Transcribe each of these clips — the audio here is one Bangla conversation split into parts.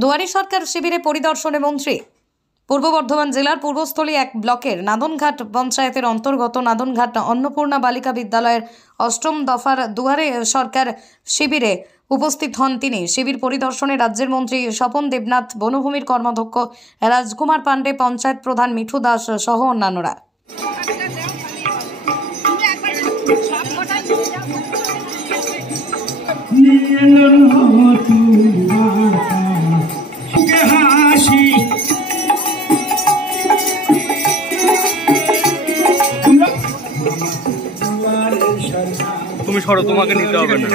দুয়ারী সরকার শিবিরে পরিদর্শনে মন্ত্রী। পূর্ব বর্ধমান জেলার পূর্বস্থলী 1 ব্লকের নাদনঘাট পঞ্চায়েতের অন্তর্গত নাদনঘাট অন্নপূর্ণা বালিকা বিদ্যালয়ের 8ম দফার দুয়ারে সরকার শিবিরে উপস্থিত হন তিনি। শিবির পরিদর্শনে রাজ্যের মন্ত্রী স্বপন দেবনাথ, বনভূমির কর্মাধ্যক্ষ রাজকুমার পাণ্ডে, পঞ্চায়েত প্রধান মিঠু দাস সহ অন্যান্যরা। তুমি সরো, তোমাকে নিতে হবে না।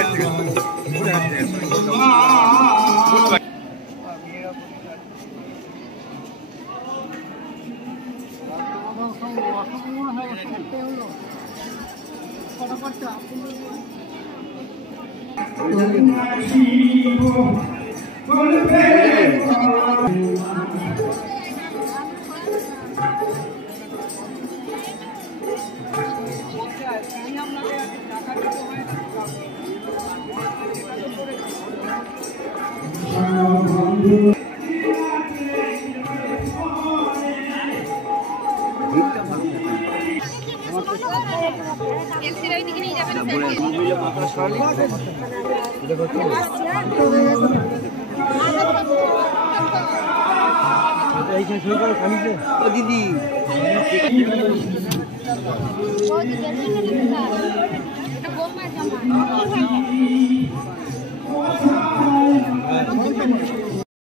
দিদি